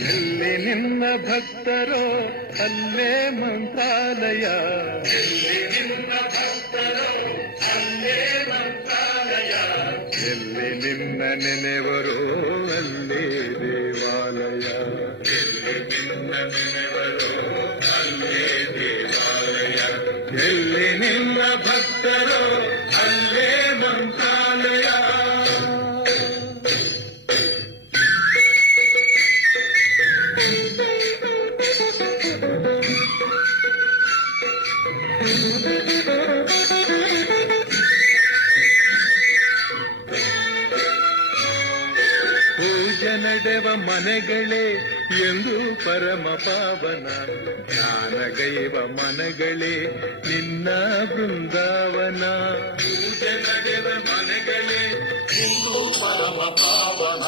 ಎಲ್ಲಿ ನಿನ್ನ ಭಕ್ತರೋ ಅಲ್ಲೇ ಮಂತ್ರಾಲಯ, ಎಲ್ಲಿ ನಿನ್ನ ಭಕ್ತರೋ ಅಲ್ಲೇ ಮಂತ್ರಾಲಯ, ಎಲ್ಲಿ ನಿನ್ನ ನೆನೆವರೋ ಅಲ್ಲೇ ದೇವಾಲಯ, ಎಲ್ಲಿ ನಿನ್ನ ನೆನೆವರೋ ಅಲ್ಲೇ ದೇವಾಲಯ, ಎಲ್ಲಿ ನಿನ್ನ ಭಕ್ತರೋ ಅಲ್ಲೇ ಮಂತ್ರಾಲಯ. ಪೂಜೆ ನಡೆವ ಮನೆಗಳೇ ಎಂದು ಪರಮ ಪಾವನ, ಜ್ಞಾನಗೈವ ಮನಗಳೇ ನಿನ್ನ ಬೃಂದಾವನ. ಪೂಜೆ ನಡೆವ ಮನೆಗಳೇ ಎಂದು ಪರಮ ಪಾವನ.